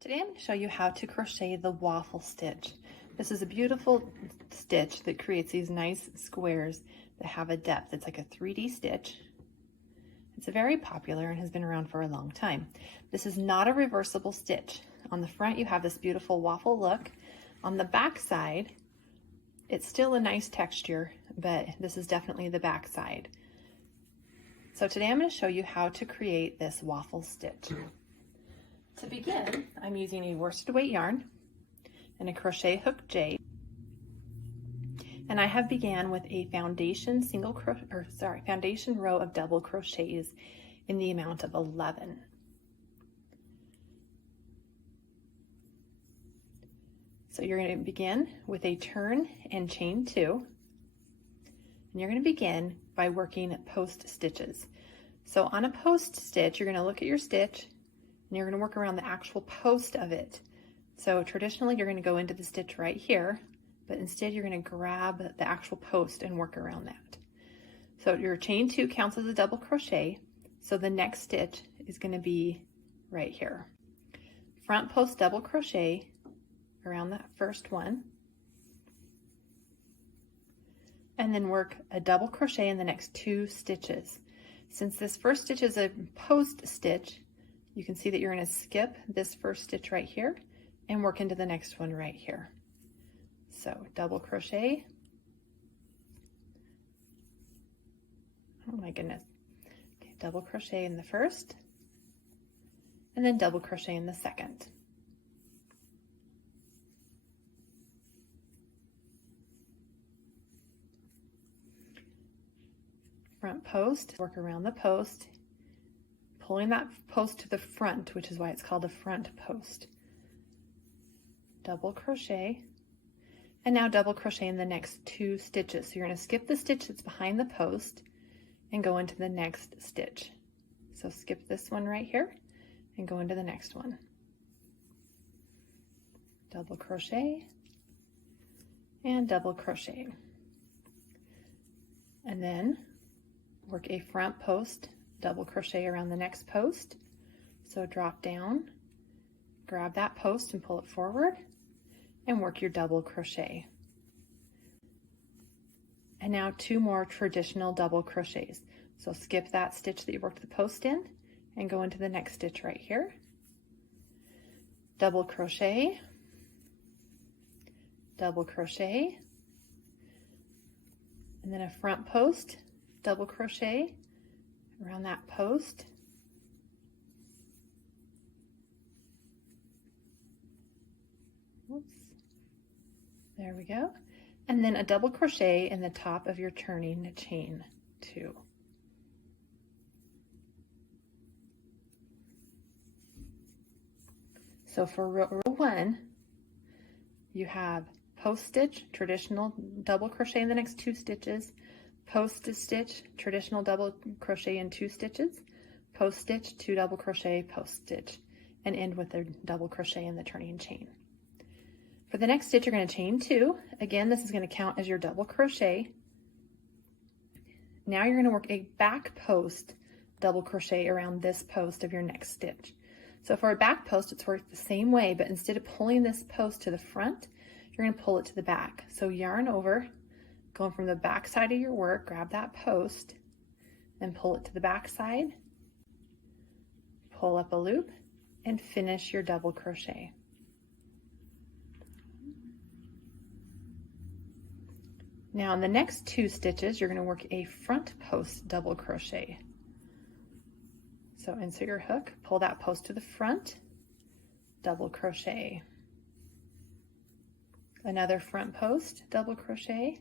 Today I'm going to show you how to crochet the waffle stitch. This is a beautiful stitch that creates these nice squares that have a depth. It's like a 3D stitch. It's very popular and has been around for a long time. This is not a reversible stitch. On the front you have this beautiful waffle look. On the back side, it's still a nice texture, but this is definitely the back side. So today I'm going to show you how to create this waffle stitch. To begin, I'm using a worsted weight yarn and a crochet hook J, and I have began with a foundation row of double crochets in the amount of 11. So you're going to begin with a turn and chain 2, and you're going to begin by working post stitches. So on a post stitch, you're going to look at your stitch and you're going to work around the actual post of it. So traditionally you're going to go into the stitch right here, but instead you're going to grab the actual post and work around that. So your chain 2 counts as a double crochet, so the next stitch is going to be right here. Front post double crochet around that first one, and then work a double crochet in the next 2 stitches. Since this first stitch is a post stitch, you can see that you're going to skip this first stitch right here and work into the next one right here. So double crochet. Oh my goodness. Okay, double crochet in the first, and then double crochet in the second. Front post, work around the post, pulling that post to the front, which is why it's called a front post. Double crochet, and now double crochet in the next 2 stitches. So you're going to skip the stitch that's behind the post and go into the next stitch. So skip this one right here and go into the next one. Double crochet and double crochet. And then work a front post, double crochet around the next post. So drop down, grab that post and pull it forward, and work your double crochet. And now 2 more traditional double crochets. So skip that stitch that you worked the post in and go into the next stitch right here. Double crochet, double crochet, and then a front post, double crochet around that post, oops, there we go, and then a double crochet in the top of your turning chain 2. So for row 1, you have post stitch, traditional double crochet in the next 2 stitches, post stitch, traditional double crochet in 2 stitches, post stitch, 2 double crochet, post stitch, and end with a double crochet in the turning chain. For the next stitch, you're going to chain 2. Again, this is going to count as your double crochet. Now you're going to work a back post double crochet around this post of your next stitch. So for a back post, it's worked the same way, but instead of pulling this post to the front, you're going to pull it to the back. So yarn over, going from the back side of your work, grab that post, then pull it to the back side, pull up a loop, and finish your double crochet. Now in the next 2 stitches, you're going to work a front post double crochet. So insert your hook, pull that post to the front, double crochet. Another front post double crochet,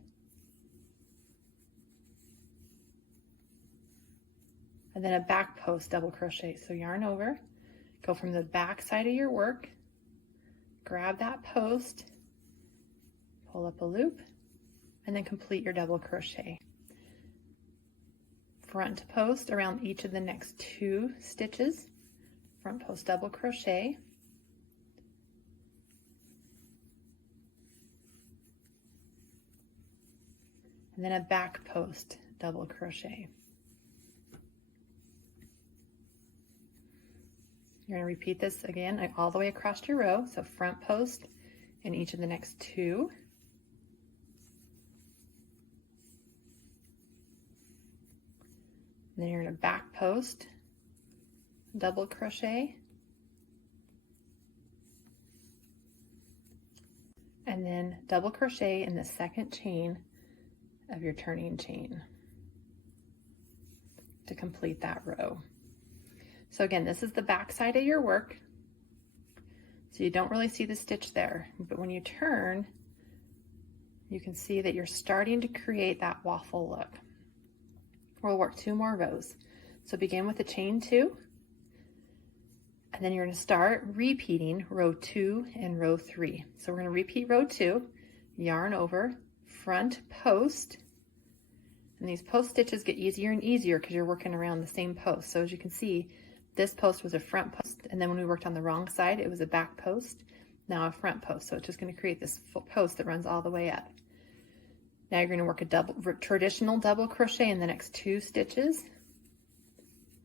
and then a back post double crochet. So yarn over, go from the back side of your work, grab that post, pull up a loop, and then complete your double crochet. Front post around each of the next 2 stitches, front post double crochet, and then a back post double crochet. You're going to repeat this again all the way across your row. So front post in each of the next 2. And then you're going to back post, double crochet, and then double crochet in the second chain of your turning chain to complete that row. So again, this is the back side of your work. So you don't really see the stitch there, but when you turn, you can see that you're starting to create that waffle look. We'll work 2 more rows. So begin with a chain 2, and then you're going to start repeating row 2 and row 3. So we're going to repeat row 2, yarn over, front post, and these post stitches get easier and easier because you're working around the same post. So as you can see, this post was a front post, and then when we worked on the wrong side, it was a back post, now a front post. So it's just going to create this post that runs all the way up. Now you're going to work a traditional double crochet in the next 2 stitches.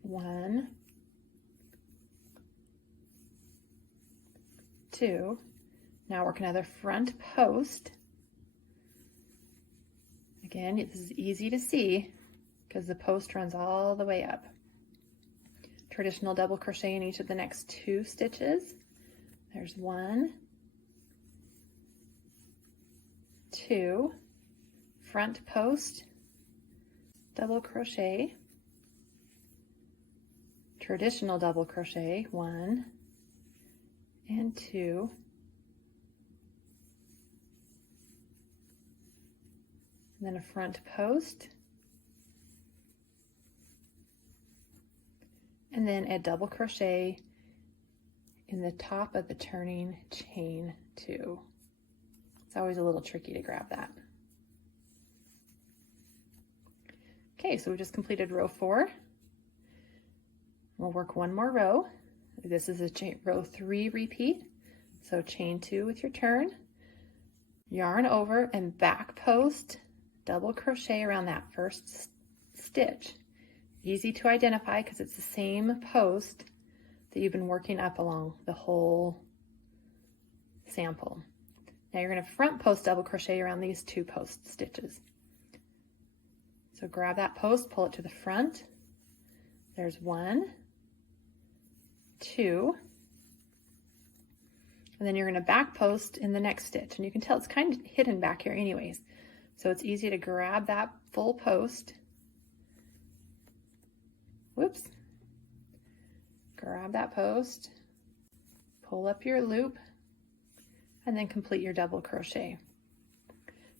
1, 2. Now work another front post. Again, this is easy to see because the post runs all the way up. Traditional double crochet in each of the next 2 stitches. There's 1, 2, front post, double crochet, traditional double crochet, 1 and 2, and then a front post, and then a double crochet in the top of the turning chain 2. It's always a little tricky to grab that. Okay, so we just completed row 4. We'll work 1 more row. This is a row 3 repeat. So chain 2 with your turn, yarn over and back post, double crochet around that first stitch. Easy to identify because it's the same post that you've been working up along the whole sample. Now you're going to front post double crochet around these 2 post stitches. So grab that post, pull it to the front. There's 1, 2, and then you're going to back post in the next stitch. And you can tell it's kind of hidden back here anyways. So it's easy to grab that full post. Whoops. Grab that post, pull up your loop, and then complete your double crochet.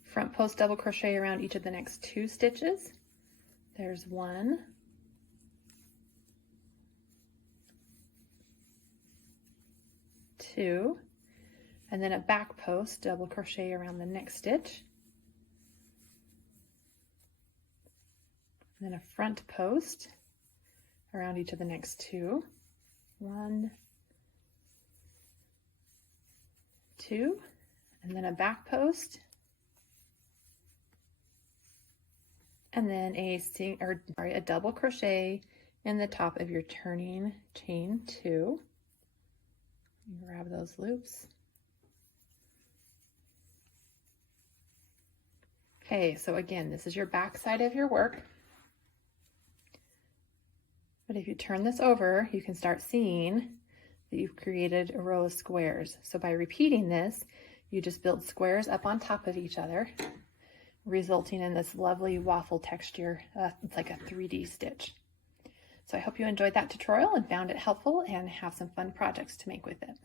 Front post double crochet around each of the next 2 stitches. There's 1, 2, and then a back post double crochet around the next stitch, and then a front post around each of the next 2. 1, 2, and then a back post, and then a double crochet in the top of your turning chain 2. Grab those loops. Okay, so again, this is your back side of your work. But if you turn this over, you can start seeing that you've created a row of squares. So by repeating this, you just build squares up on top of each other, resulting in this lovely waffle texture. It's like a 3D stitch. So I hope you enjoyed that tutorial and found it helpful and have some fun projects to make with it.